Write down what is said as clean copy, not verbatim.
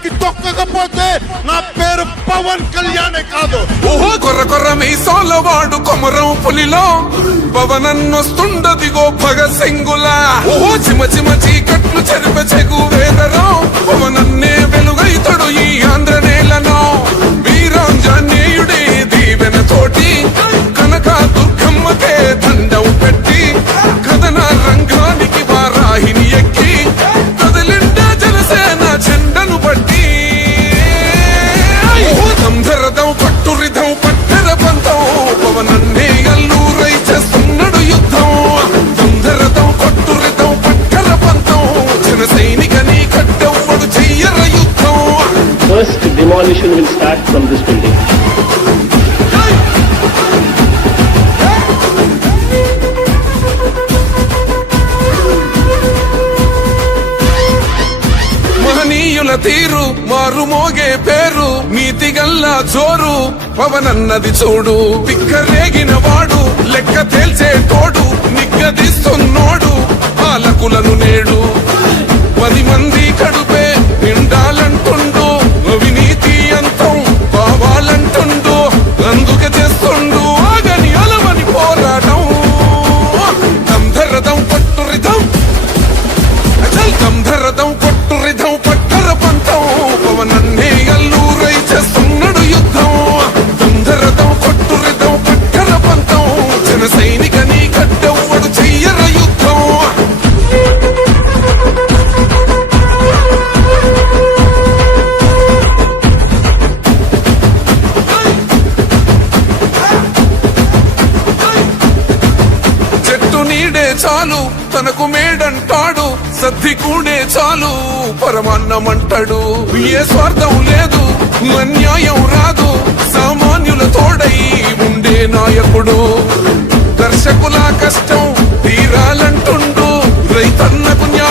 యుద్ధానికి తొక్కకపోతే నా పేరు పవన్ కళ్యాణే కాదు. ఓహో కొర్ర కొర్ర మీసాల వాడు కొమరం పులిలో పవనన్నొస్తుండదిగో భగత్ సింగులా. ఓహో చిమ చిమ చీకట్లు చెరిప చెగు వేదరో పవనన్నే వెలుగైతడు ఈ ఆంధ్ర నేలను. వీరాంజనేయుడే దీవెన తోటి కనక దుర్గమ్మకే దండం పెట్టి కథన రంగానికి వారాహిని ఎక్కి కదలిండా జనసేన జెండను బట్టి. దంధరదం పట్టురిధం పట్టర పంతం పవనన్నే అల్లూరై చేస్తున్నాడు యుద్ధం. దంధరదం పట్టురిధం పట్టర పంతం జన సైనికని కట్టెవ్వడు చెయ్యర యుద్ధం. First demolition will start from this building. మహనీయుల తీరు మారు మోగే పేరు నీతిగల్లా జోరు పవనన్నది చూడు. పిక్కరేగిన వాడు లెక్క తేల్చే తోడు నిగ్గదీస్తున్నోడు పాలకులను నేడు. 10 మంది కడుపే నిండాలంటుండు అవినీతి అంతం కావాలంటుండు. అందుకే చేస్తుండు ఆగని అలవని పోరాటం. దంధరదం పట్టురిధం అచల్ దంధరదం పట్టురిధం పట్టర పంతం పవనన్నే అల్లూరై చేస్తున్నాడు యుద్ధం. దంధరదం పట్టురిధం పట్టర పంతం జన సైనికని కట్టెవ్వడు చెయ్యర యుద్ధం. చెట్టు నీడే చాలు తనకు మేడంటాడు సద్ది కూడే చాలు పరమాన్నమంటాడు. ఏ స్వార్థం లేదు అన్యాయం రాదు సామాన్యుల తోడై ఉండే నాయకుడు. దర్శకుల కష్టం తీరాలంటుండు రైతన్నకు న్యాయం